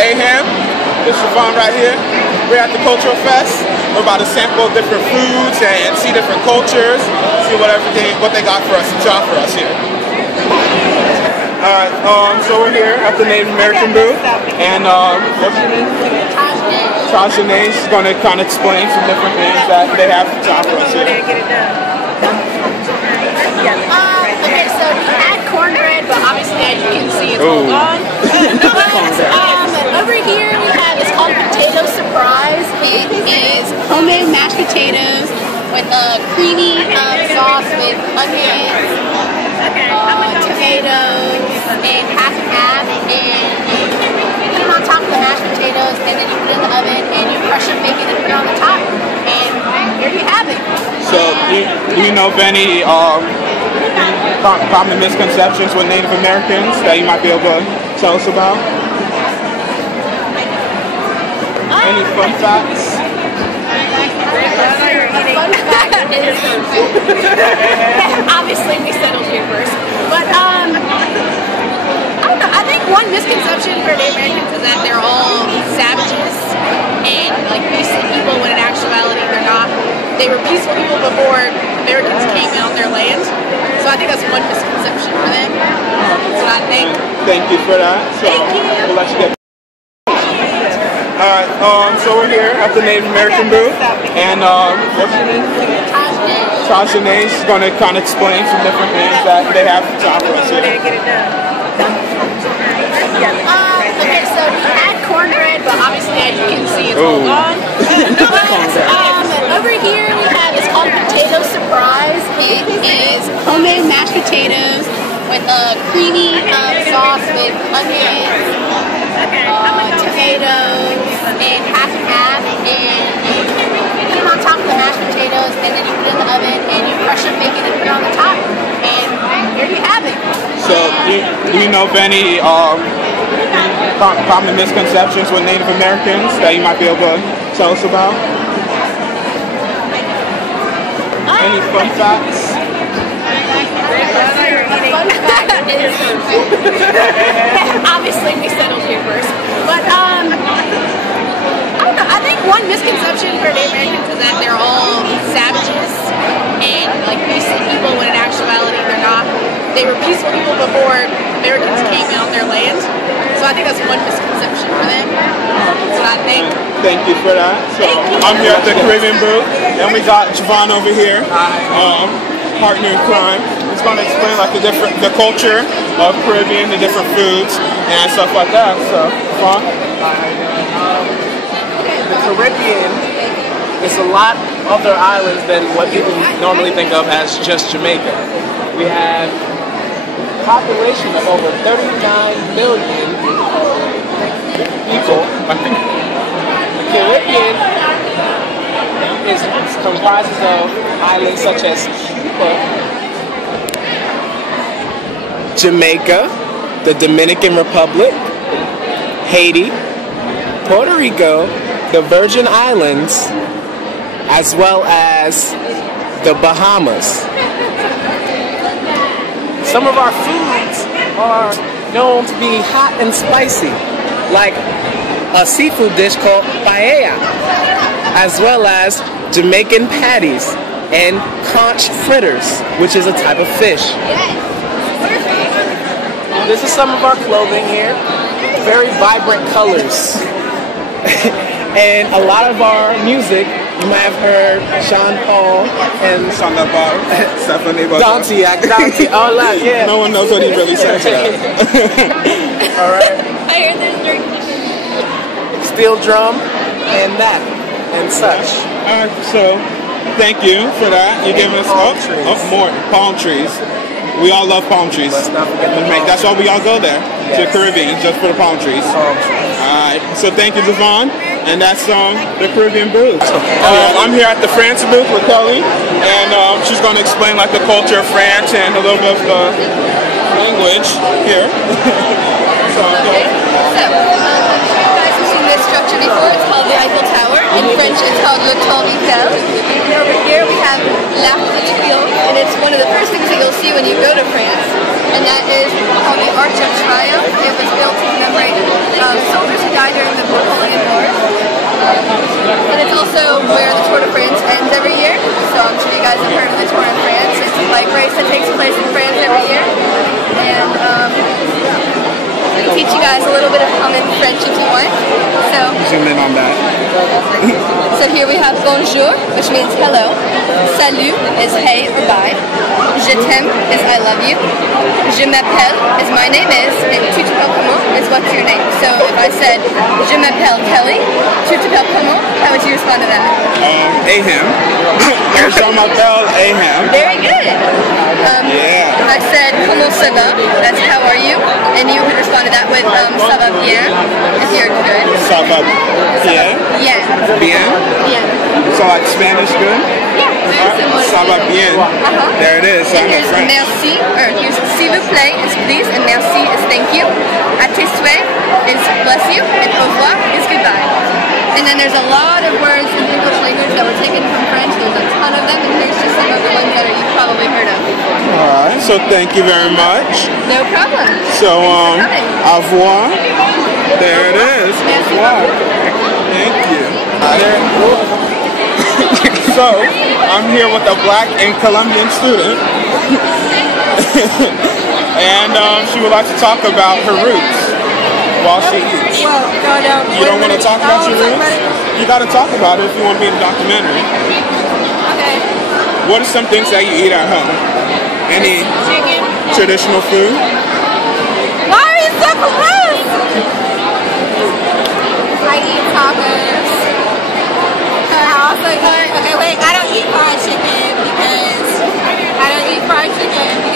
Aham. This is Siobhan right here. We're at the Cultural Fest. We're about to sample different foods and see different cultures, see what they got for us to offer us here. Alright, so we're here at the Native American booth, and what's your name? Tajane. She's going to kind of explain some different things that they have to offer us here. Okay, so we had cornbread, but obviously as you can see it's all gone. Over here we have, it's called Potato Surprise. It is homemade mashed potatoes with a creamy sauce with onions, tomatoes, and half and half, and you put them on top of the mashed potatoes, and then you put it in the oven, and you crush some bacon and put it on the top, and here you have it. So, do you know of any common misconceptions with Native Americans that you might be able to tell us about? Any fun facts? Fun fact is, obviously we settled here first, but I don't know, I think one misconception for Native Americans is that they're all savages and like peaceful people, when in actuality they're not. They were peaceful people before Americans came on their land, so I think that's one misconception for them. So I think. Thank you for that. So thank you. We'll let you get. Alright, so we're here at the Native American booth, and what's your name? Tajane. She's going to kind of explain some different things that they have to offer us here. Okay, so we had cornbread, but obviously as you can see it's all gone. Over here we have, it's called Potato Surprise. It is homemade mashed potatoes with a creamy sauce with onions, tomatoes, and half and half, and you put them on top of the mashed potatoes, and then you put it in the oven, and you crush some bacon and put it on the top, and here you have it. So, do you know of any common misconceptions with Native Americans that you might be able to tell us about? Any fun facts? Fun fact is, obviously we settled here first, but I don't know, I think one misconception for Native Americans is that they're all savages and like peaceful people, when in actuality they're not. They were peaceful people before Americans came on their land, so I think that's one misconception for them. So I think. Thank you for that. So I'm here at the Caribbean booth, and we got Javon over here, partner in crime. He's going to explain like the culture of Caribbean, the different foods and stuff like that. So, Javon. The Caribbean is a lot other islands than what people normally think of as just Jamaica. We have a population of over 39 million people. The Caribbean comprises of islands such as Cuba, Jamaica, the Dominican Republic, Haiti, Puerto Rico, the Virgin Islands, as well as the Bahamas. Some of our foods are known to be hot and spicy, like a seafood dish called paella, as well as Jamaican patties and conch fritters, which is a type of fish. This is some of our clothing here, very vibrant colors. And a lot of our music, you might have heard Sean Paul and Stephanie Dante, all that, yeah. No one knows what he really says. All right. I heard there's drink. Steel drum and that and such. Alright, so thank you for that. You gave us more palm trees. We all love palm trees. That's why we all go there to the Caribbean, just for the palm trees. Alright, so thank you, Javon. And that's the Caribbean booth. I'm here at the France booth with Kelly, and she's going to explain like the culture of France and a little bit of the language here. So, you guys have seen this structure before. It's called the Eiffel Tower. In French, it's called Le Tour Eiffel. And over here we have L'Arc de Triomphe, and it's one of the first things that you'll see when you go to France. And that is called the Arch of Triumph. It was built to commemorate soldiers who died teach you guys a little bit of common French if you want. So zoom in on that. So here we have bonjour, which means hello. Salut is hey or bye. Je t'aime is I love you. Je m'appelle is my name is, and tu t'appelles comment is what's your name. So if I said je m'appelle Kelly, tu t'appelles comment, how would you respond to that? Aham. Je m'appelle Aham. Very good. Yeah. If I said comment ça va, that's how are you, and you would respond to that with ça va bien if you're good. Ça va bien? Bien. Bien? Bien. So like Spanish good? Yeah, very similar. Ça va bien. There it is. And here's merci, or here's s'il vous plaît is please, and merci is thank you. À tes souhaits is bless you, and au revoir is goodbye. And then there's a lot of words in the English language that were taken from French. There's a ton of them, and here's just some of the ones that you've probably heard of before. Alright, so thank you very much. No problem. So, au revoir. There it is. Au revoir. Thank you. So, I'm here with a black and Colombian student. And she would like to talk about her roots while she eats. Well, no. You don't want to talk about your roots? You got to talk about it if you want to be in the documentary. Okay. What are some things that you eat at home? Any Chicken. traditional food? Why are you so gross? I eat tacos. I also eat, okay wait, I don't eat fried chicken because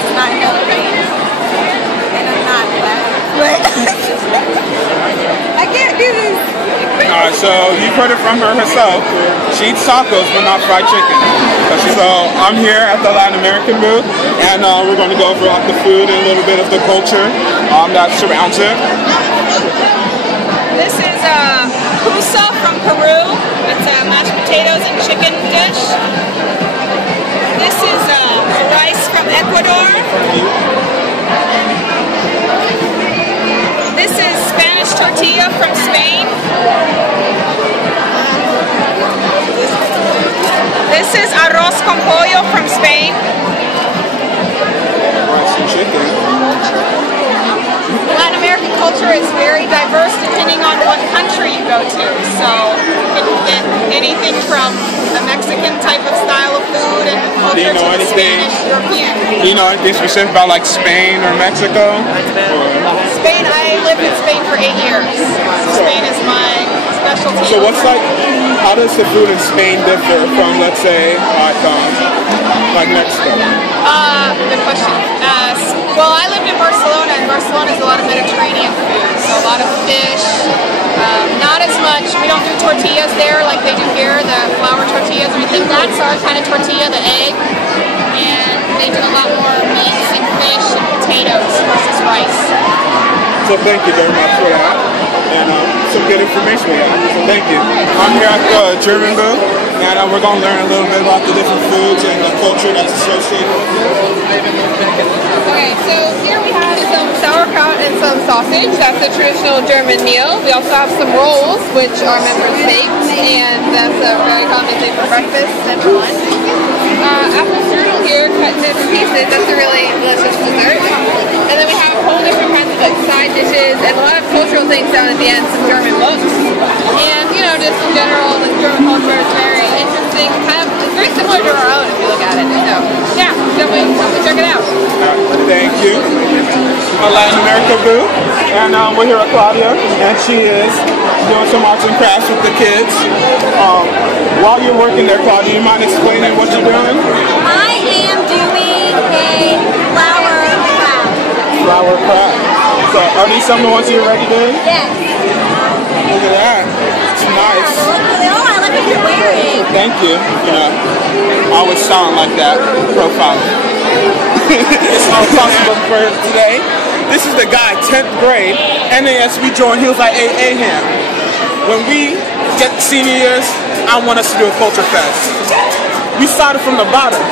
it's not healthy. And I'm not black. But I can't do this. Alright, so you've heard it from her herself. She eats tacos but not fried chicken. So I'm here at the Latin American booth, and we're going to go over the food and a little bit of the culture that surrounds it. This is pusa from Peru. It's a mashed potatoes and chicken dish. This is rice from Ecuador. This is Spanish tortilla from Spain. This is arroz con pollo from Spain. Rice and chicken. Latin American culture is very diverse depending on what country you go to. So you can get anything from a Mexican type of style of food and culture to the Spanish, European. Do you know anything specific about like Spain or Mexico? Spain, I lived in Spain for 8 years. So Spain is my specialty. So what's how does the food in Spain differ from, let's say, like Mexico? Good question. Well, I lived in Barcelona, and Barcelona is a lot of Mediterranean food. So a lot of fish, not as much, we don't do tortillas there like they do here, the flour tortillas or anything. That's our kind of tortilla, the egg. And they do a lot more meats and fish and potatoes versus rice. So thank you very much for that. And some good information we have. So thank you. I'm here at the German booth, and we're going to learn a little bit about the different foods and the culture that's associated with it. Okay, so here we have some sauerkraut and some sausage. That's a traditional German meal. We also have some rolls, which are meant for steaks, and that's a very common thing for breakfast and for lunch. Apple strudel here, cut into pieces. That's a really delicious dessert. And then we have a whole different kinds of like side dishes and a lot of cultural things down at the end, some German books. And, you know, just in general, the German culture is very interesting. It's very similar to our own if you look at it. So, yeah, definitely check it out. Thank you. A Latin America booth, and we're here with Claudia, and she is doing some arts and crafts with the kids. While you're working there, Claudia, you mind explaining what you're doing? I am doing a flower craft. Flower craft. So are these some of the ones you already did? Yes. Look at that. It's nice. Oh, I like what you're wearing. Thank you. You know, I always sound like that profile. It's all possible for today. This is the guy, 10th grade, NASB joined. He was like, hey, Aham, when we get senior years, I want us to do a culture fest. We started from the bottom.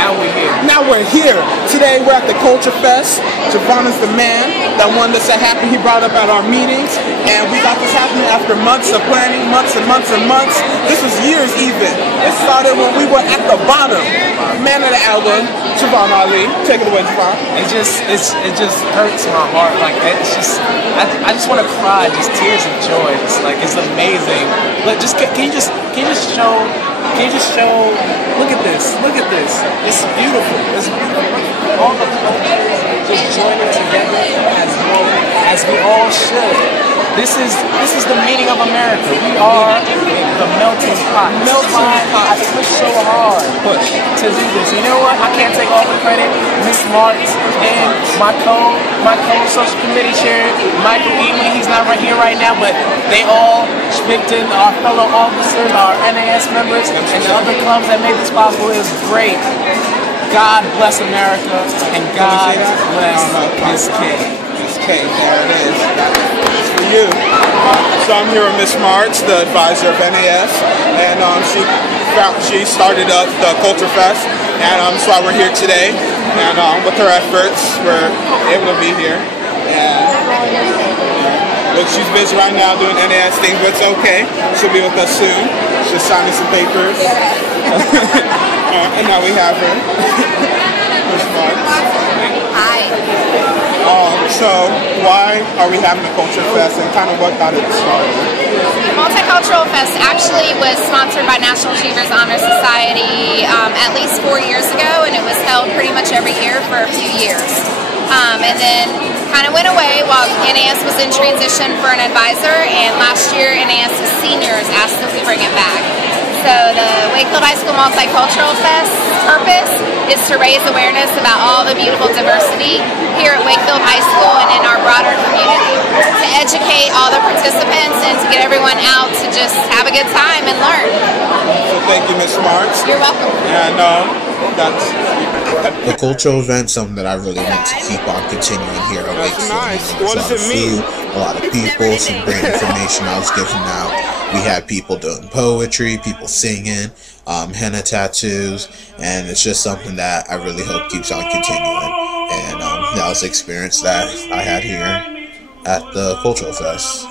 Now we're here. Now we're here. Today we're at the Culture Fest. Javon is the man that wanted us to happen. He brought up at our meetings, and we got this happening after months of planning, months and months and months. This was years even. It started when we were at the bottom. Man of the hour, Javon Ali. Take it away, Javon. It just hurts my heart. Like it's just, I just want to cry, just tears of joy. It's amazing. Look, can you just show? Look at this. It's beautiful. It's beautiful. All the cultures just joining together as we all should. This is the meaning of America. We are the melting pot. I push so hard to do this. You know what? I can't take all the credit. Miss Marks and my co-social committee chair, Michael Ely, he's not right here right now, but they all, Schmickton, our fellow officers, our NAS members, and the other clubs that made this possible. Is great. God bless America, and God bless Miss K. Miss K, there it is. It's for you. So I'm here with Miss Marks, the advisor of NAS, and she started up the Culture Fest, and that's why we're here today. And with her efforts, we're able to be here. And but she's busy right now doing NAS things, but it's okay. She'll be with us soon. She's signing some papers. And now we have her. Miss Marks. Hi. So why are we having a Culture Fest, and kind of what got it started? The Multicultural Fest actually was sponsored by National Achievers Honor Society at least 4 years ago, and it was held pretty much every year for a few years. And then kind of went away while NAS was in transition for an advisor, and last year NAS's seniors asked that we bring it back. So the Wakefield High School Multicultural Fest purpose is to raise awareness about all the beautiful diversity here at Wakefield High School and in our broader community, to educate all the participants and to get everyone out to just have a good time and learn. So thank you, Ms. Marks. You're welcome. And that's the cultural event, something that I really want to keep on continuing here at Wakefield. Nice. There's a lot of food, a lot of people, some great information I was giving out. We had people doing poetry, people singing, henna tattoos, and it's just something that I really hope keeps on continuing. And that was the experience that I had here at the Cultural Fest.